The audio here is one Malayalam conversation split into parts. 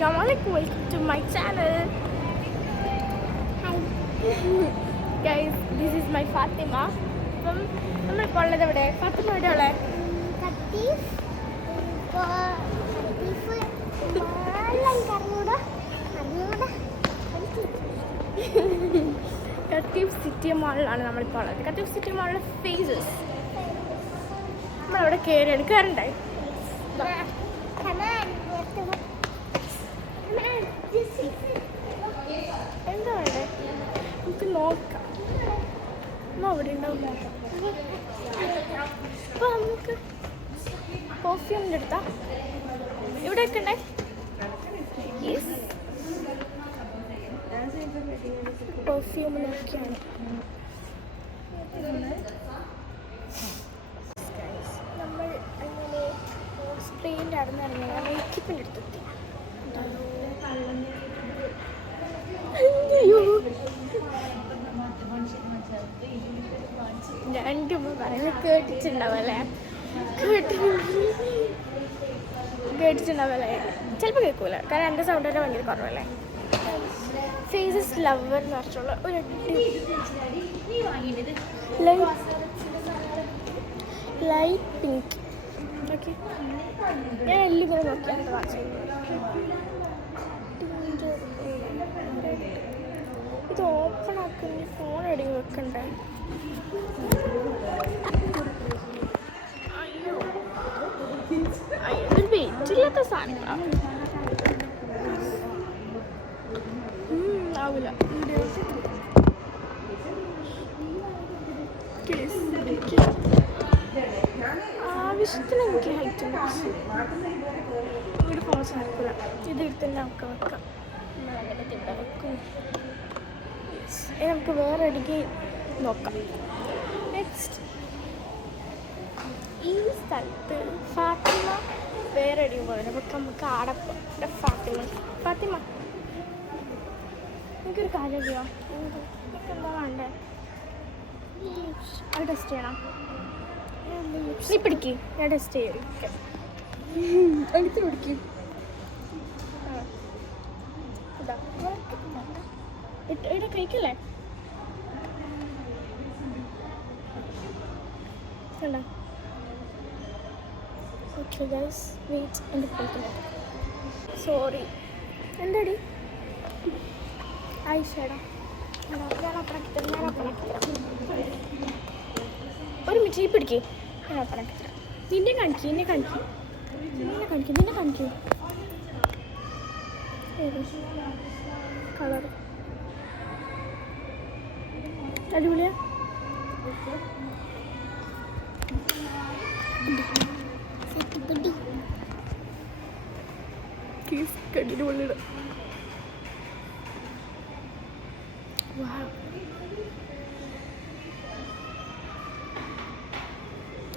Assalamualaikum, welcome to my channel. Hi. Guys, this is my Fatima. അപ്പം നമ്മളിപ്പോൾ ഉള്ളത് എവിടെ? ഫാത്തിമ എവിടെ ഉള്ളത്? കത്തീഫ് സിറ്റി മാളിലാണ് നമ്മളിപ്പോൾ ഉള്ളത്. കത്തീഫ് സിറ്റി മാളിലെ ഫേസസ് നമ്മളവിടെ കയറി എടുക്കാറുണ്ടായി. എന്താ വേണ്ടേ? നമുക്ക് നോക്കാം. അവിടെ ഉണ്ടാവും നോക്കാം. അപ്പോൾ നമുക്ക് പെർഫ്യൂമിൻ്റെ അടുത്താ ഇവിടെയൊക്കെ ഉണ്ടേ. യെസ്, പെർഫ്യൂം നോക്കിയാണ്. നമ്മൾ അങ്ങനെ സ്പ്രേയിൻ്റെ അവിടെ നിന്ന് ഇറങ്ങി മേക്കപ്പിൻ്റെ അടുത്തെത്തി. രണ്ടും പറയുന്നത് കേട്ടിട്ടുണ്ടാവല്ലേ? കേട്ടിട്ടുണ്ടാവല്ലേ? ചിലപ്പോൾ കേൾക്കൂല, കാരണം എൻ്റെ സൗണ്ടൊക്കെ ഭയങ്കര കുറവല്ലേ. ഫേസസ് ലവർ എന്ന് പറഞ്ഞിട്ടുള്ള ഒരു ലൈറ്റ് പിങ്ക്. ഓക്കെ, ഞാൻ എല്ലാം ഇങ്ങനെ നോക്കിയാണ് വാങ്ങിച്ചത്. ഇത് ഓപ്പൺ ആക്കുന്ന ഫോൺ എവിടെയും വെക്കണ്ടേ? അയ്യോ ഇതൊരു വെയിറ്റില്ലാത്ത സാധനങ്ങളാണ്. ആവില്ല. ആവശ്യത്തിന് എനിക്ക് ഹൈറ്റ് ഉണ്ട്. ഇവിടെ ഫോൺ സാധിക്കില്ല. ഇത് എടുത്തിട്ട് നമുക്ക് വെക്കാം. വെക്കും. നമുക്ക് വേറെ ഇടയ്ക്ക് നോക്കാം. നെക്സ്റ്റ്, ഈ സ്ഥലത്ത് ഫാത്തിമ വേറെ ഇടയും പോയത്. അപ്പം നമുക്ക് ആടപ്പം ഫാത്തിമ എനിക്കൊരു കാര്യം ചെയ്യാം. എനിക്ക് എന്താ വേണ്ടേ? അത് ടെസ്റ്റ് ചെയ്യണം. നീ പിടിക്ക്, ഞാൻ ടെസ്റ്റ് ചെയ്യും. എടുത്ത് പിടിക്കും. ഇവിടെ കഴിക്കല്ലേ? കണ്ടോ? ഓക്കെ ഗൈസ്, വെയിറ്റ്, എൻ്റെ കഴിക്കുന്നത്. സോറി. എന്താടി ആയിഷേടാ? ഞാൻ ഓപ്പണാക്കി തരാം. ഒരു മിനിറ്റ്, ഈ പിടിക്ക്, ഞാൻ ഓപ്പണാക്കി തരാം. നിന്നെ കാണിക്കും. ഏത് കളർ? അടിപൊളിയാ. കടിയിൽ വെള്ളിട.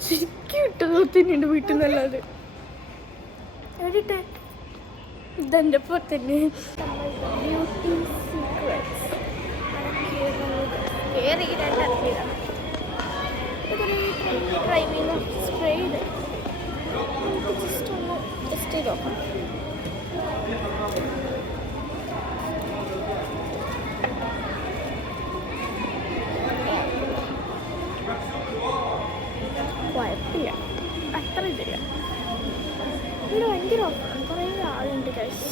ശരിക്കും ഇട്ടത് തന്നെയുണ്ട് വീട്ടിൽ നിന്നല്ലാതെ. എവിടെട്ടെ? ഇതെൻ്റെ ഒപ്പം തന്നെ. ബ്യൂട്ടി സീക്രട്സ് ഡ്രൈവിംഗ് സ്പ്രേ ചെയ്ത് ജസ്റ്റ് ചെയ്ത് നോക്കാം. കുഴപ്പമില്ല, അത്ര ഇതില്ല. ഇവിടെ ഭയങ്കര ഓഫറാണ്. കുറേ ആളുണ്ട് ഗൈസ്.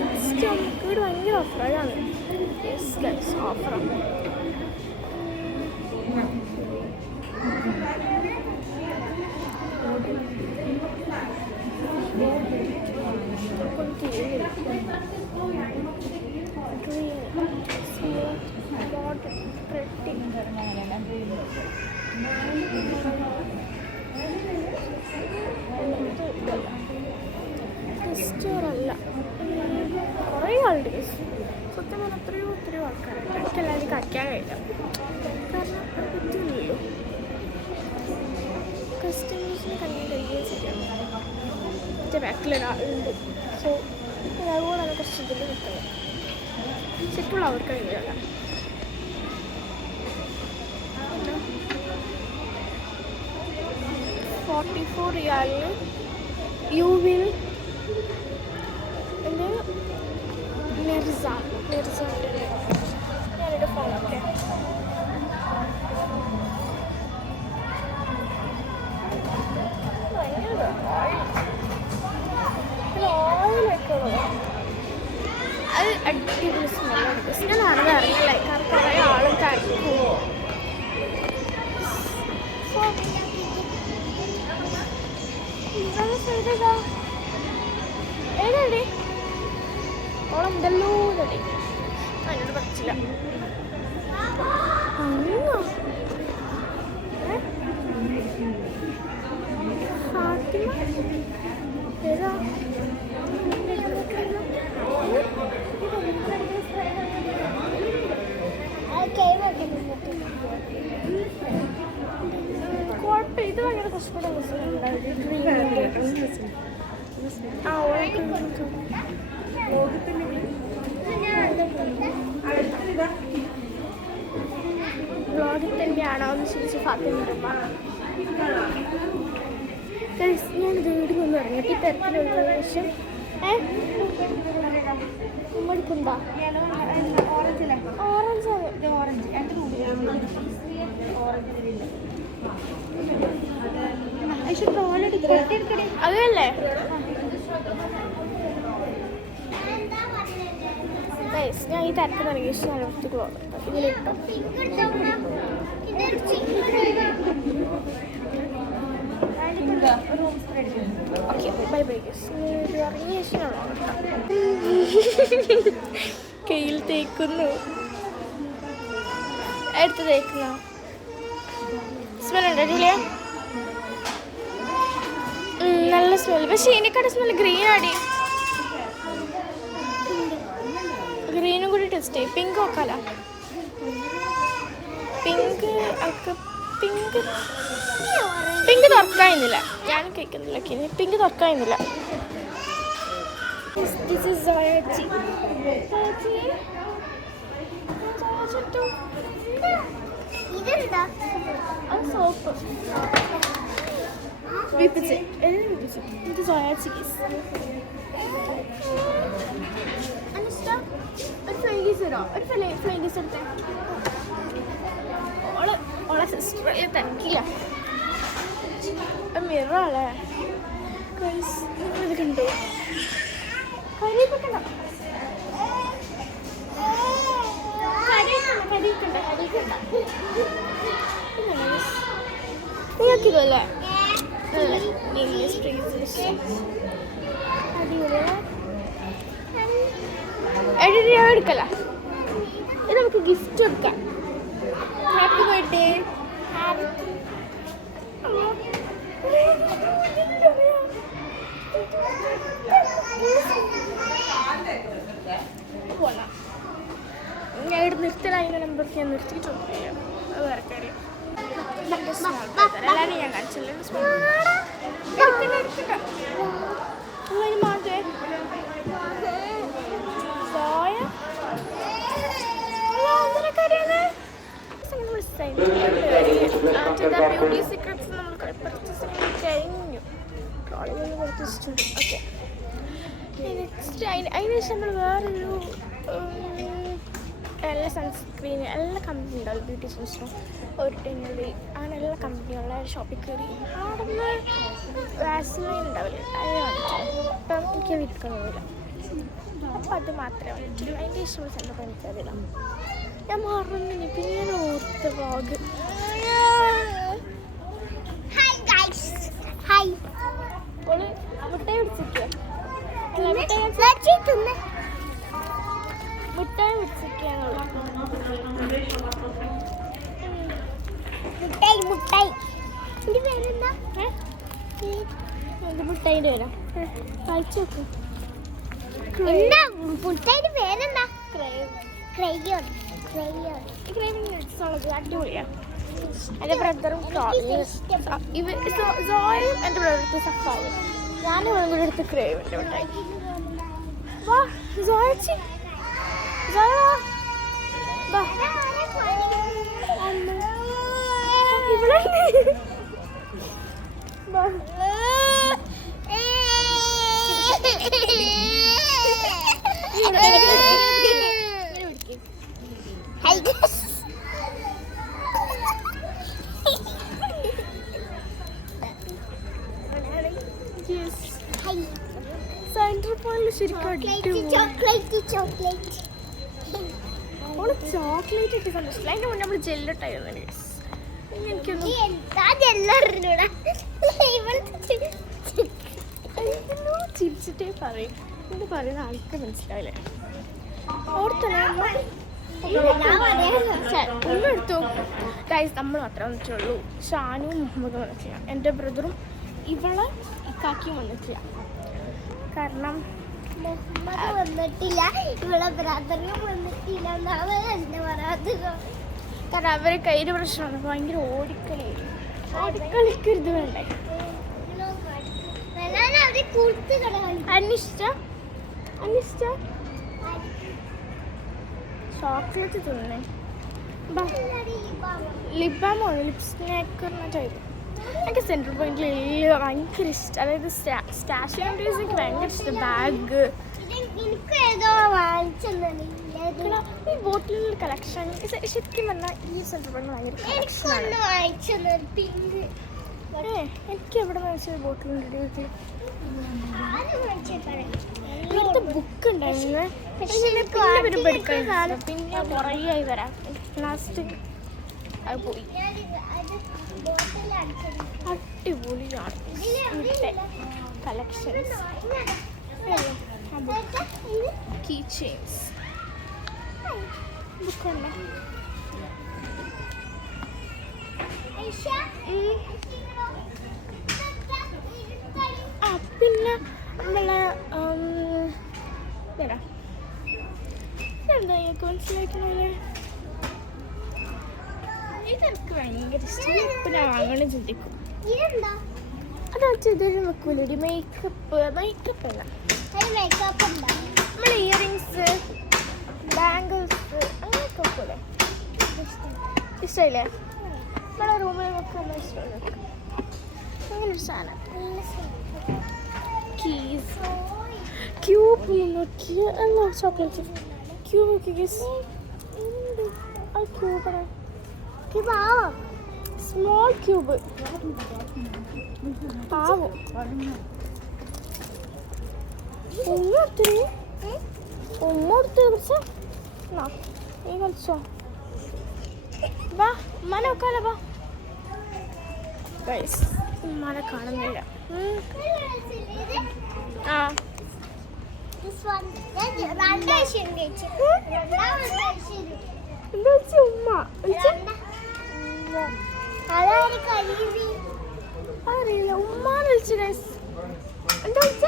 നെക്സ്റ്റ് നമുക്ക് ഇവിടെ ഭയങ്കര ഓഫറാണ്. യെസ് ഗൈസ്, ഓഫറാണ്. സ്റ്റോറല്ല, കുറേ ആളുണ്ട്. സത്യം പറഞ്ഞാൽ ഒത്തിരി ആൾക്കാരുണ്ട്. എനിക്കെല്ലാവരും കളിക്കാൻ കഴിയില്ല, കാരണം പറ്റില്ലല്ലോ. കസ്റ്റമേഴ്സിന് കണ്ണിൽ കഴിയുകയും ചെയ്യാം. എൻ്റെ ബാക്കിലൊരാളുണ്ട്. സോ അതുകൊണ്ടാണ് കുറച്ച് ഇതിൽ നിൽക്കുന്നത്. ശരിക്കുള്ള അവർക്ക് കഴിയില്ല. 44 റിയാലിന് you will അത് അടിപൊളി സ്മെല്ലുണ്ട്. ഞാൻ നടന്ന് ഇറങ്ങില്ലേ, കാരണം കുറേ ആളും കഴിക്കും. ഏതാടി ഓളെന്തല്ലോ ഇതടി അതിനോട് പഠിച്ചില്ല. ഏതാ കുഴപ്പം, ഇത് ഭയങ്കര കഷ്ടപ്പെട്ട വ്ളോഗിൽ തന്നെയാണോ എന്ന് ചോദിച്ച് ഫാത്തിമ. ഞാൻ വീട്ടിൽ നിന്ന് ഇറങ്ങിയിട്ട് ഈ തിരക്കിലുള്ള ശേഷം ഉമ്മടിക്കുണ്ടാ അതല്ലേ ഞാൻ ഈ തിരക്ക് ഇറങ്ങിയ ശേഷം ഞാൻ ഒറ്റയ്ക്ക് പോകാം. ഇതിലിട്ടോ ഓക്കെ ബൈ ബൈ. ഇറങ്ങിയ ശേഷമാണോ കയ്യിൽ തേക്കുന്നു, എടുത്ത് തേക്കുന്ന സ്മെല്ലുണ്ടോ ജൂലിയ? നല്ല സ്മെല്ല്. പക്ഷെ ഇതിനെക്കാട്ട് സ്മെല്ല് ഗ്രീൻ ആടി. ഗ്രീനും കൂടി ടെസ്റ്റ് ചെയ്യും. പിങ്ക് നോക്കാല. പിങ്ക് പിങ്ക് പിങ്ക് തുറക്കാനില്ല. ഞാൻ കഴിക്കുന്നില്ല. പിങ്ക് തുറക്കാനില്ല. This is Zoyachi. അത് സോപ്പ് വിപ്പിച്ച് ഇത് സോയാച്ചി കേസ്. ഒരു ഫ്ലൈഗീസ് ഇടോ, ഒരു ഫ്ലൈഗീസ് എടുത്തേ. ഓളെ സിസ്റ്റർ തിരക്കില്ല. മിറല്ലേ ഇത് കണ്ടോ? കരിക്കണ്ട നിങ്ങൾക്കിതല്ലേ അടിപൊളി. എടുക്കല. ഇത് നമുക്ക് ഗിഫ്റ്റ് കൊടുക്കാം. Happy birthday. ഞാൻ ഇവിടെ നിർത്തലായതിൻ്റെ നമ്പർക്ക് ഞാൻ നിർത്തിയിട്ടുണ്ട്. അത് വേറെ കാര്യം. എല്ലാവരും ഞാൻ കാണിച്ചില്ല. മാറ്റേ സോയ ബ്യൂട്ടി സീക്രട്സ് നമ്മൾ പർച്ചേസ് കഴിഞ്ഞു. ട്രോളിൽ പർച്ചേസിട്ടുണ്ട്. ഓക്കെ നെക്സ്റ്റ് അതിനുശേഷം നമ്മൾ വേറൊരു എല്ലാ സൺസ്ക്രീൻ എല്ലാ കമ്പനി ഉണ്ടാവും. ബ്യൂട്ടി സൺസ്ക്രീൻ ഒരു ടെന്നുള്ളി അങ്ങനെ എല്ലാ കമ്പനിയുള്ള ഷോപ്പിൽ കയറി അവിടെ നിന്ന് വാസ്ലൈൻ ഉണ്ടാവില്ല, അത് വാങ്ങിച്ചു. അപ്പം എനിക്ക് വിൽക്കണമെന്നില്ല. അപ്പം അത് മാത്രമേ വാങ്ങിച്ചുള്ളൂ. അതിൻ്റെ ഇഷ്ടമുള്ള ചെന്നപ്പോൾ എനിക്കറിയില്ല. ഞാൻ മറന്നു. പിന്നെ ഞാൻ ഓർത്ത വ്ളോഗ്. ഓള് മുട്ടായി പിടിച്ചിരിക്കുക. മുട്ടായി പിടിച്ചിരിക്കുകയാണുള്ള മുട്ടായിൻ്റെ പേരാ വായിച്ചു നോക്കും. അടിപൊളിയാണ്. എൻ്റെ ബ്രദറും സോയും എൻ്റെ ബ്രദർക്ക് സഫാവും. ഞാനും ഇവളും കൂടെ എടുത്ത് ക്രേവിൻ്റെ മിഠായി. വാ സോയച്ചി, ഇവിടെ സെൻട്രൽ പോയിന്റ് ശരിക്കും ചോക്ലേറ്റ് ഇട്ട് സന്തോഷില്ല. അതിൻ്റെ മുന്നേ നമ്മൾ ജെല്ലിട്ടായിരുന്നു. എനിക്കൊന്നും ചിരിച്ചിട്ടേ പറയും. ഇത് പറയുന്ന ആൾക്ക് മനസ്സിലാവില്ല. ഓർത്തന്നെ ഒന്നും എടുത്തു ഗൈസ്. നമ്മൾ മാത്രമേ വന്നിട്ടുള്ളൂ. ഷാനുവും മുഹമ്മദും വന്നിട്ടില്ല. എൻ്റെ ബ്രദറും ഇവളെ ഇക്കാക്കിയും വന്നിട്ടില്ല. കാരണം മുഹമ്മദ് വന്നിട്ടില്ല, ഇവളെ ബ്രദറിനും വന്നിട്ടില്ല. കാരണം അവരെ കയ്യിൽ പ്രശ്നമാണ്. ഭയങ്കര ഓടിക്കളിക്കരുത് വേണ്ടേ. അന്വേഷിച്ച ചോക്ലേറ്റ് തിന്നേ. ലിബാമോ ലിപ്സ്റ്റിക്ക് മറ്റായിരുന്നു. എനിക്ക് സെൻട്രൽ പോയിന്റിൽ ഭയങ്കര ഇഷ്ടം. അതായത് സ്റ്റാച്യു കൺട്രീസ് എനിക്ക് ഭയങ്കര ഇഷ്ടം. ബാഗ് ഈ ബോട്ടിൽ കളക്ഷൻ ശരിക്കും പറഞ്ഞാൽ ഈ സെൻട്രൽ പോയിന്റ് ഭയങ്കര എനിക്ക് എവിടെ വായിച്ചത് ബോട്ടിലുണ്ട്. ഇവിടുത്തെ ബുക്ക് ഉണ്ടായിരുന്നു. പിന്നെ കുറേ ആയി വരാം. ലാസ്റ്റ് അത് പോയി. അടിപൊളിയാണ് കളക്ഷൻസ്. Key chains ബുക്കുണ്ട്. പിന്നെ നമ്മളെ എന്താ എനിക്ക് മനസ്സിലാക്കുന്നത്, ഇതെനിക്ക് ഭയങ്കര ഇഷ്ടം. ഇപ്പം ഞാൻ വാങ്ങണം ചിന്തിക്കും. അതാ ഇതൊരു വെക്കൂലടി മേക്കപ്പ് അല്ല നമ്മളെ ഇയറിങ്സ് ബാംഗിൾസ് അങ്ങനെയൊക്കെ വെക്കൂലേ. ഇഷ്ടമില്ലേ? നമ്മളെ റൂമിൽ വെക്കാൻ ഇഷ്ടമല്ല. അങ്ങനൊരു സാധനം. കീസ് ക്യൂബ് നോക്കി എന്നാ ചോക്ലേറ്റ് ക്യൂബ് നോക്കി ഗീസ്. ആ ക്യൂബാണ് സ്മോൾ ക്യൂബ്. പാവം ഉമ്മ എടുത്ത് കളിച്ചോ. നീ കളിച്ചോ. വാ ഉമ്മാനെ വെക്കാലോ. വാ ഗൈസ് ഉമ്മാനെ കാണുന്നില്ല. ആ എന്താ വെച്ച ഉമ്മ അറിയില്ല. ഉമ്മാന്ന് വിളിച്ചു ഗൈസ്. എന്താ വെച്ച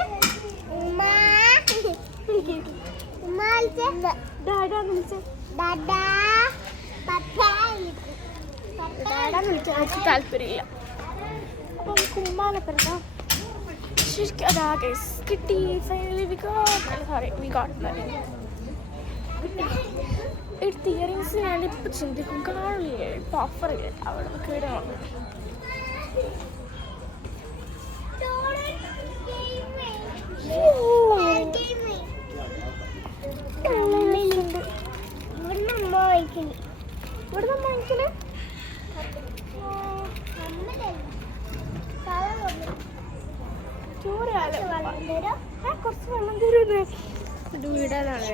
ഡാഡാന്ന് വിളിച്ച. ഡാഡാന്ന് വിളിക്കാൻ എനിക്ക് താല്പര്യമില്ല. അപ്പൊ നമുക്ക് ഉമ്മാനെ പറയാം. ശരിക്കും അതാ ഗൈസ് കിട്ടി. ഫൈനലി വി ഗോട്ട് എടുത്ത് ഇയറിങ്സ് ഞാനിപ്പോൾ ചിന്തിക്കും. കാണില്ലേ ഇപ്പോൾ ഓഫർ ഇല്ല അവിടെ കേടാണ്. ഇവിടെ നമ്മ വാങ്ങിക്കല് കുറച്ച് വെള്ളം തരുന്നത്. ഇത് വീടാനാണ്.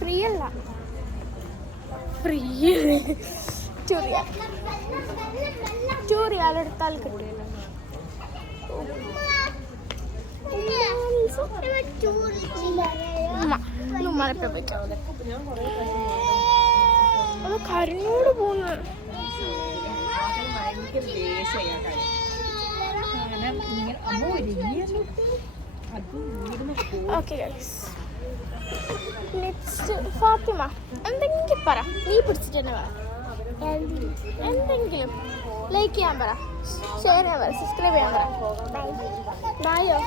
ഫ്രീ അല്ല ടൂറിയാലെടുത്താൽ കിട്ടില്ല. ഉമ്മറപ്പ പറ്റും. അത് കരഞ്ഞോട് പോകുന്നു. ഓക്കെ ഗൈസ് നെക്സ്റ്റ് ഫാത്തിമ എന്തെങ്കിലും പറ. നീ പിടിച്ചിട്ട് തന്നെ പറ. എന്തെങ്കിലും ലൈക്ക് ചെയ്യാൻ പറ, ഷെയർ ചെയ്യാൻ പറ, സബ്സ്ക്രൈബ് ചെയ്യാൻ പറ. ബായോ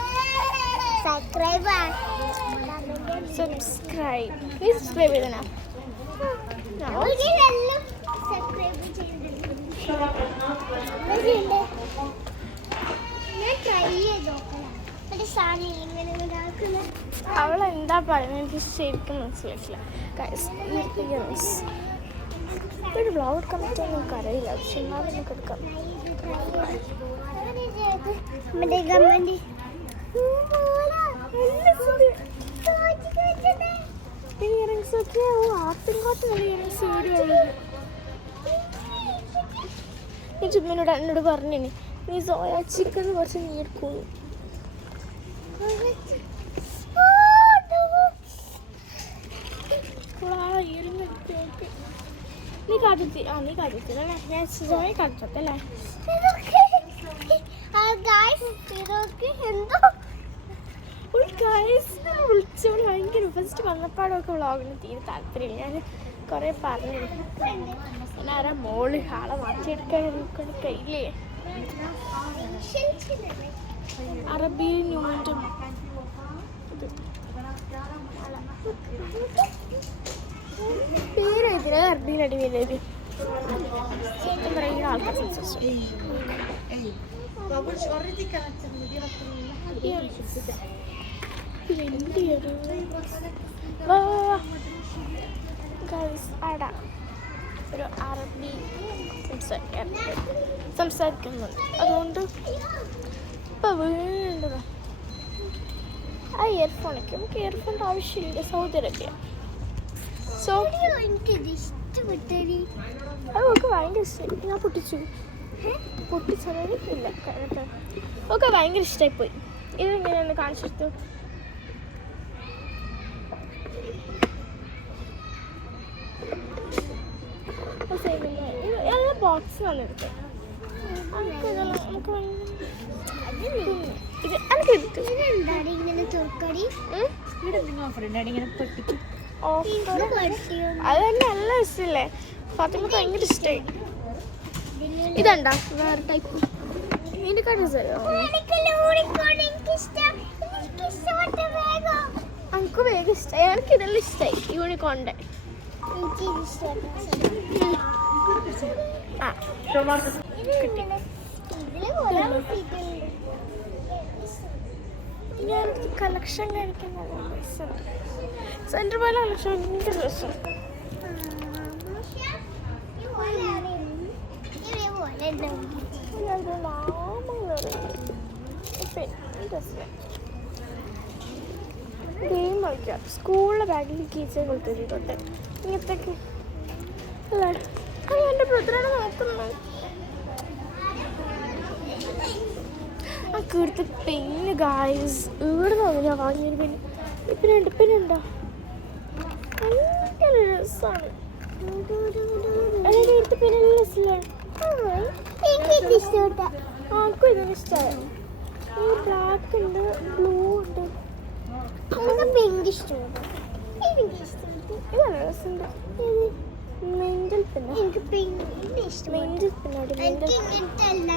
സബ്സ്ക്രൈബ്. നീ സബ്സ്ക്രൈബ് ചെയ്തനാ? അവളെന്താ പറയുന്നത് എനിക്ക് ശരിക്കും മനസ്സിലായിട്ടില്ല. ഒരു ബ്ലോഗ് എടുക്കാൻ പറ്റുമോ നമുക്ക് അറിയില്ല. പക്ഷെ എന്നാലും നമുക്ക് എടുക്കാം. ഒക്കെ ആട്ടിൻകാട്ട് കളിയാണ് സീഡിയുള്ളത്. നീ ചുമ്മിനോട് എന്നോട് പറഞ്ഞു നീ സോയ ചിക്കൻ കുറച്ച് നീ എടുക്കുന്നു. നീ കാട്ടിത്തി നീ കാട്ടിത്തില്ലേ ഞാൻ സോയ കാട്ടിച്ചല്ലേ. വിളിച്ചോളൂ ഭയങ്കര ഫസ്റ്റ് വന്നപ്പാടൊക്കെ വ്ളോഗിന് തീരെ താല്പര്യമില്ല. ഞാൻ കുറേ പറഞ്ഞു പിന്നെ ആരാ മോള് ആളെ മാറ്റിയെടുക്കാൻ നോക്കണം കയ്യിലേ. അറബി ന്യൂമൻറ്റും പേര് എഴുതില്ല അറബിയിൽ അടിമയിലേത് സത്യം പറയുന്ന ആൾക്കാർ സംസാരിച്ചു. ആടാ ഒരു അറബി സംസാരിക്കുന്നുണ്ട്. അതുകൊണ്ട് ഇപ്പം വീണ്ടത് ആ ഇയർഫോണൊക്കെ നമുക്ക് ഇയർഫോണിൻ്റെ ആവശ്യമില്ല. സൗദി അറേബ്യ സോ അത് നമുക്ക് ഭയങ്കര ഇഷ്ടമായി. ഞാൻ പൊട്ടിച്ചത് ഇല്ല കേട്ടോ. ഒക്കെ ഭയങ്കര ഇഷ്ടമായിപ്പോയി. ഇത് ഇങ്ങനെയൊന്ന് കാണിച്ചെടുത്തു. എല്ലാ ബോക്സ് വന്നെടുത്ത് ഇത് എനിക്ക് എടുത്തു. അത് തന്നെ നല്ല ഇഷ്ടമല്ലേ. ഫാത്തിമക്ക് ഭയങ്കര ഇഷ്ടമായി. ഇതണ്ടാ വേറെ ടൈപ്പ് ഇതിന്റെ കാര്യം എനിക്ക് വേഗം ഇഷ്ടമായി. എനിക്ക് ഇതെല്ലാം ഇഷ്ടമായി യൂണിക്കോണിന്റെ. ഞാൻ കളക്ഷൻ കഴിക്കുന്നത് സെൻറ്റർ പോലെ കളക്ഷൻ ഭയങ്കര രസം. ഗെയിം കളിക്കാം. സ്കൂളിലെ ബാഗിൽ കീച്ചേ കൊടുത്തിട്ടുണ്ട് ഇങ്ങനത്തേക്ക് അല്ലേ. അത് എൻ്റെ ബ്രദറാണ് നോക്കുന്നത്. ആ കീർത്തി പെന്ന് ഗായ്സ് ഇവിടെ നിന്ന് വാങ്ങിയൊരു പെന്ന്. പിന്നുണ്ടോ ഭയങ്കര രസമാണ്. എടുത്ത് പെന്നെല്ലാം രസമില്ലേ. ആർക്കും ഇതിന് ഇഷ്ടമായി. ഈ ബ്ലാക്ക് ഉണ്ട് ബ്ലൂ ഉണ്ട്. പിങ്ക് ഇഷ്ടമുണ്ട്. ഇതാണ് രസമുണ്ട്. മെന്റൽ പെന്ന് എനിക്ക് പെണ്ണിന്റെ ഇഷ്ടം. മെന്റൽ പെണ്ണോട്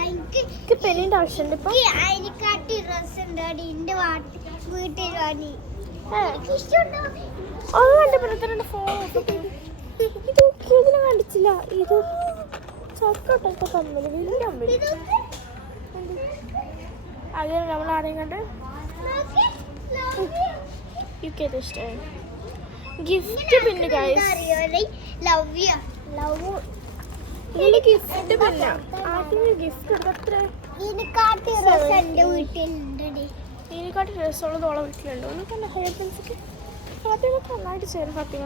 എനിക്ക് പെണ്ണിന്റെ ആവശ്യമുണ്ട്. ഇപ്പൊ അത് കണ്ട ബ്രദറിന്റെ ഫോൺ ഇത് ഇതിനെ കണ്ടിച്ചില്ല. ഇത് ചക്കോട്ടൊക്കെ കമ്മല് വലിയ കമ്മല്. അത് നമ്മൾ ആരെയും കണ്ട് യുക്കെ ഇഷ്ടമായി. ഗിഫ്റ്റ് പിന്നെ ഗിഫ്റ്റ് പിന്നെ ആദ്യം ഗിഫ്റ്റ് എടുത്തത്ര ഇതിനെക്കാട്ടി രസമുള്ളത് ഓളെ വീട്ടിലുണ്ട്. ഒന്ന് കണ്ട ഹെയർ പെൻസൊക്കെ ഫാത്തിമൊക്കെ നന്നായിട്ട് ചേരും. ഫാത്തിമ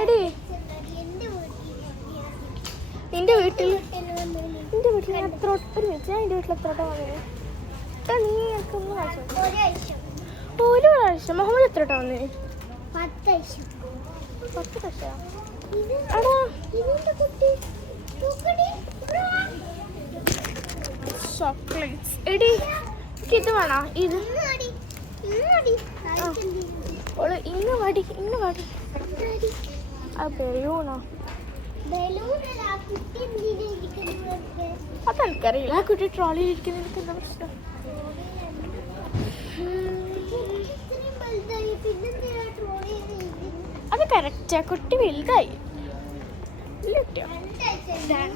എടേ നിന്റെ വീട്ടിൽ ഞാൻ എത്ര ഒരു മിനിറ്റ് ഞാൻ എൻ്റെ വീട്ടിൽ എത്ര വട്ടം വന്നത് നീ എനിക്ക് ഒന്ന് ഒരു പ്രാവശ്യം. മുഹമ്മദ് എത്ര വട്ടം വന്നേ? 10 പ്രാവശ്യം. എടാ ചോക്ലേറ്റ്സ് എടി ഇത് വേണോ? ഇത് ഇന്ന് വാടി ആ ബലൂണോ? അതെനിക്കറിയില്ല. ആ കുട്ടി ട്രോളിയിൽ ഇരിക്കുന്ന എനിക്ക് എന്താ പ്രശ്നം? അത് കറക്റ്റാ. കുട്ടി വലുതായി. ഞാൻ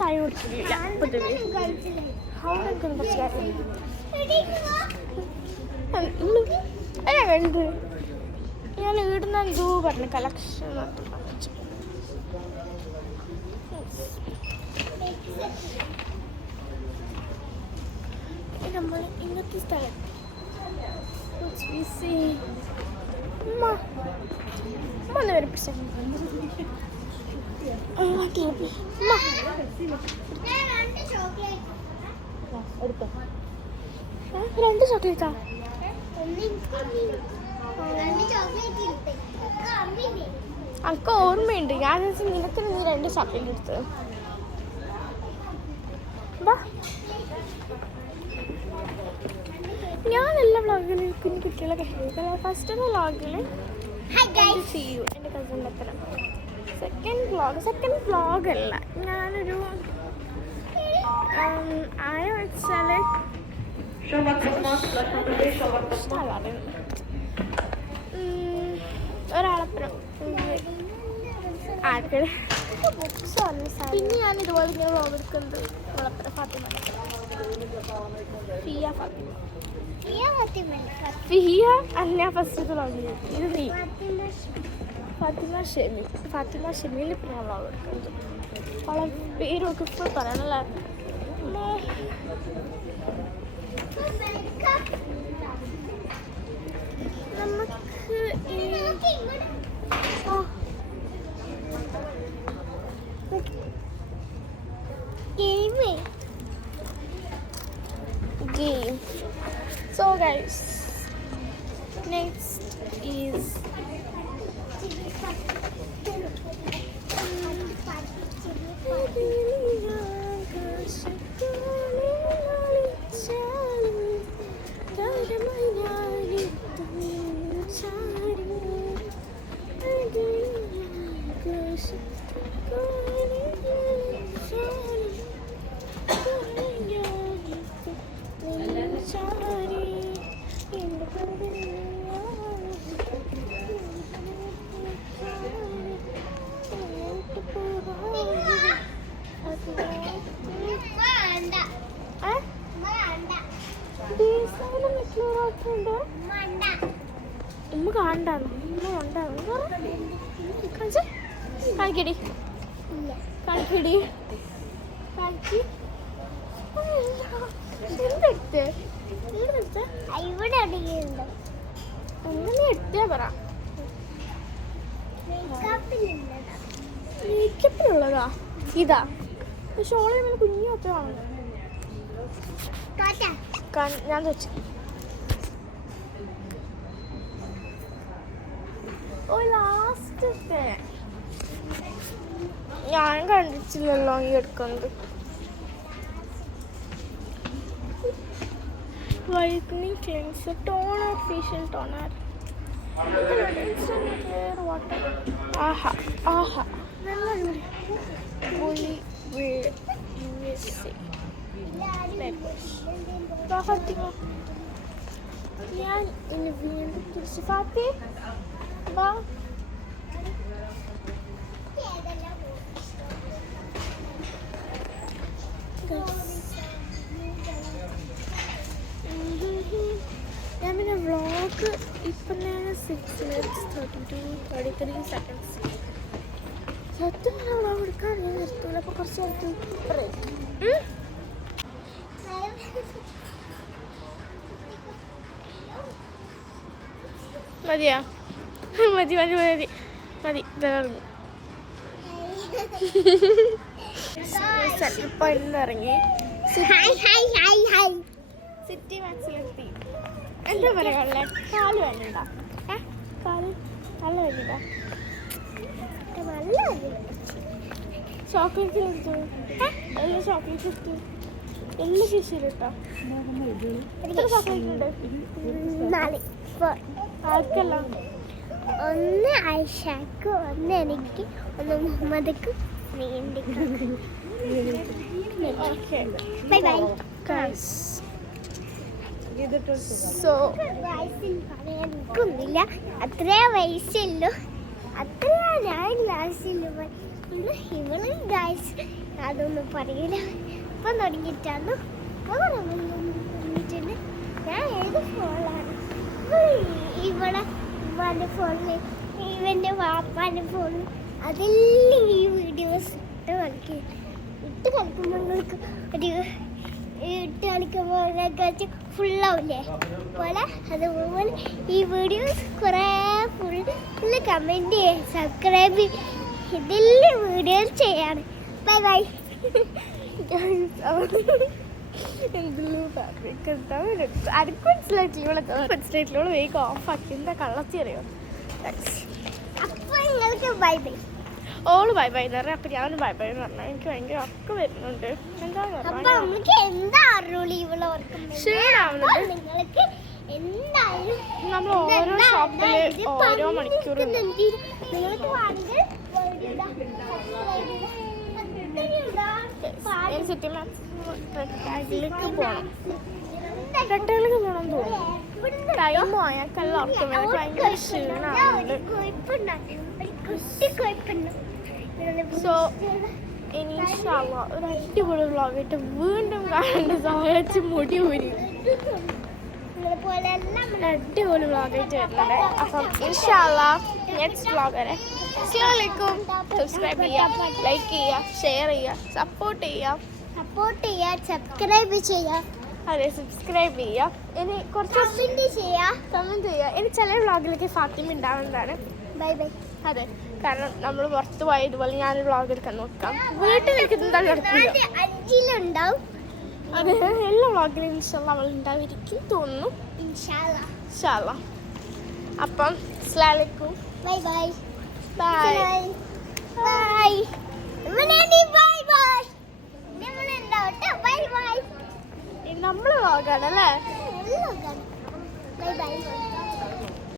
ചായ കുടിക്കുന്നില്ല പൊതുവെ. അവിടെ കുറച്ച് കാര്യം കണ്ട് ഞാൻ ഇവിടുന്ന് എന്തോ പറഞ്ഞു കളക്ഷൻ നമ്മൾ ഇന്നത്തെ സ്ഥലം ഉമ്മ ഒന്ന് വരെ പിടിച്ച രണ്ട് ചോക്ലേറ്റാ അനക്ക് ഓർമ്മയുണ്ട് ഞാൻ നിനക്ക് നീ രണ്ട് ചോക്ലേറ്റ് എടുത്തത് വാ ഞാൻ എല്ലാ വ്ളോഗിലും കുഞ്ഞു കുട്ടികളൊക്കെ ഫസ്റ്റ് വ്ളോഗിൽ ചെയ്യൂ എൻ്റെ കസിൻ്റെ അപ്പനം സെക്കൻഡ് വ്ളോഗല്ല ഞാനൊരു ആരോ വെച്ചാൽ ഒരാളപ്പുറം ആൾക്കാർ പിന്നെ ഞാൻ ഇതുപോലെ ഇങ്ങനെ വ്ളോഗ് എടുക്കുന്നത് വളപ്പുറം ഫാത്തിമ ഫിയ അല്ല ഫസ്റ്റ് വ്ളോഗ് ഇത് നീ ഫാത്തിമ ഷെമിയിൽ പിന്നെ ഞാൻ വ്ളോഗ് എടുക്കുന്നത് അവളെ പേരൊക്കെ ഇപ്പോൾ പറയണല്ലോ നമുക്ക് game. So guys, next is ഉമ്മ കാണണ്ടാണ് ഉമ്മ ഉണ്ടാകും കാണിക്കടി കാണിക്കടി കാണിക്ക് എന്തെടുത്ത് ഇവിടെ അടിയുണ്ട് അങ്ങനെ എടുത്താ പറ മേക്കപ്പിലുണ്ട് മേക്കപ്പിലുള്ളതാ ഇതാ പക്ഷെ ഓളെ കുഞ്ഞു ഒറ്റമാണ് ഞാൻ വെച്ചു ഓ ലാസ്റ്റത്തെ ഞാൻ കണ്ടിട്ടില്ലല്ലോ ഈ എടുക്കുന്നത് whitening cleanser toner facial toner water ആഹാ ആഹാ നല്ല അടിപൊളി USA ഞാൻ ഇനി വീണ്ടും തിരിച്ച് ഫാത്തി വാ ഞാൻ പിന്നെ വ്ളോഗ് ഇപ്പം ഞാൻ 6 minutes 33 seconds സത്യം വ്ളോഗ് എടുക്കാൻ ഞാൻ നിർത്തില്ല അപ്പോൾ കുറച്ച് നേരത്തെ മതിയാ മതി മതി മതി മതി ഇറങ്ങി ഇപ്പം ഇന്നിറങ്ങി സിറ്റി മാക്സിലെത്തി എന്താ പറയാ കാല് വേണ്ട കാല് നല്ല വേണ്ട ചോക്ലേറ്റ് എടുത്തു എല്ലാ ചോക്ലേറ്റ് എടുത്തു എല്ലാ ശിശിയിലിട്ടോ എത്ര ചോക്ലേറ്റ് ഉണ്ട് ആർക്കല്ല ഒന്ന് ആയിഷക്ക് ഒന്ന് എനിക്ക് ഒന്ന് മുഹമ്മദക്ക് ബൈ ബൈ സോ എനിക്കൊന്നുമില്ല അത്രേ വയസ്സുള്ളൂ അത്രയാ ഞാൻ ലാസ്റ്റുള്ളൂ ഇവള് ഗായ്സ് അതൊന്നും പറയില്ല ഇപ്പം തുടങ്ങിയിട്ടാണ് തുടങ്ങിയിട്ടുണ്ട് ഞാൻ ഏത് ഫോണിലാണ് ഇവളെ ഉമ്മാൻ്റെ ഫോണിൽ ഇവൻ്റെ വാപ്പാൻ്റെ ഫോണിൽ അതെല്ലാം ഈ വീഡിയോസ് ഇട്ട് കളിക്കുമ്പോൾ നിങ്ങൾക്ക് ഒരു ഇട്ട് കളിക്കുമ്പോൾ ഫുള്ളാവില്ലേ പോലെ അതുപോലെ ഈ വീഡിയോസ് കുറേ ഫുള്ള് കമൻറ്റ് ചെയ്യുക സബ്സ്ക്രൈബ് ഇതെല്ലാം വീഡിയോസ് ചെയ്യാണ് ബൈ ബൈ. ആർക്കും മനസ്സിലായിട്ടില്ല വേഗം ഓഫാക്കി എന്താ കള്ളത്തി അറിയോ. അപ്പോൾ നിങ്ങൾക്ക് ബൈ ബൈ. ഓള് ബൈ ബൈ എന്ന് പറഞ്ഞാൽ അപ്പം ഞാനും ബൈ ബൈ എന്ന് പറഞ്ഞാൽ എനിക്ക് ഭയങ്കര ഒക്കെ വരുന്നുണ്ട്. എന്താന്ന് അപ്പോൾ പറഞ്ഞാൽ നമുക്ക് എന്താ അറിയുള്ളൂ ഇവിടെ ഓർക്കുമ്പോൾ ക്ഷീണാവുന്നുണ്ട്. നിങ്ങൾക്ക് എന്തായാലും നമ്മൾ ഓരോ ഷോപ്പിൽ ഓരോ മണിക്കൂർ നിങ്ങൾക്ക് വേണമെങ്കിൽ സിറ്റി മാക്സിലേക്ക് പോകണം. റെട്ടയിലേക്ക് പോകണം തോന്നുന്നു. ടൈം പോയാൽ ഉറക്കം എനിക്ക് ഭയങ്കര ക്ഷീണമാവുന്നുണ്ട്. സോ ഇനി ഇൻഷാ അല്ലാഹ് ഒരു അടിപൊളി വ്ളോഗായിട്ട് വീണ്ടും കാണേണ്ട സഹായിച്ച് മുടി ഊരി അടിപൊളി വ്ളോഗായിട്ട് വരുന്നുണ്ട്. അപ്പം ഇൻഷാ അല്ലാഹ് നെക്സ്റ്റ് വ്ളോഗ് വരെ അസ്സലാമു അലൈക്കും. സബ്സ്ക്രൈബ് ചെയ്യുക, ലൈക്ക് ചെയ്യുക, ഷെയർ ചെയ്യുക, സപ്പോർട്ട് ചെയ്യുക. സബ്സ്ക്രൈബ് ചെയ്യുക, അതെ സബ്സ്ക്രൈബ് ചെയ്യുക. ഇനി കുറച്ച് കമന്റ് ചെയ്യുക. കമൻറ്റ് ചെയ്യുക. ഇനി ചില വ്ളോഗിലേക്ക് ഫാത്തിമ ഉണ്ടാവുന്നതാണ്. Bye bye. അതെ കാരണം നമ്മൾ പുറത്ത് പോയ ഇതുപോലെ ഞാനൊരു വ്ളോഗ് എടുക്കാൻ നോക്കാം. വീട്ടിൽ നിൽക്കുന്നത് നടക്കില്ല. 5-ലുണ്ടാവും. അതെ എല്ലാ വ്ളോഗിലും ഇൻഷാല്ലാ അവൾ ഉണ്ടാവിരിക്കും തോന്നുന്നു. ഇൻഷാ അല്ലാ. ഇൻഷാ അല്ലാ. അപ്പം അസ്സലാമു അലൈക്കും. Bye bye. Bye bye. Bye bye. നമ്മളെ വ്ളോഗാണ് അല്ലേ.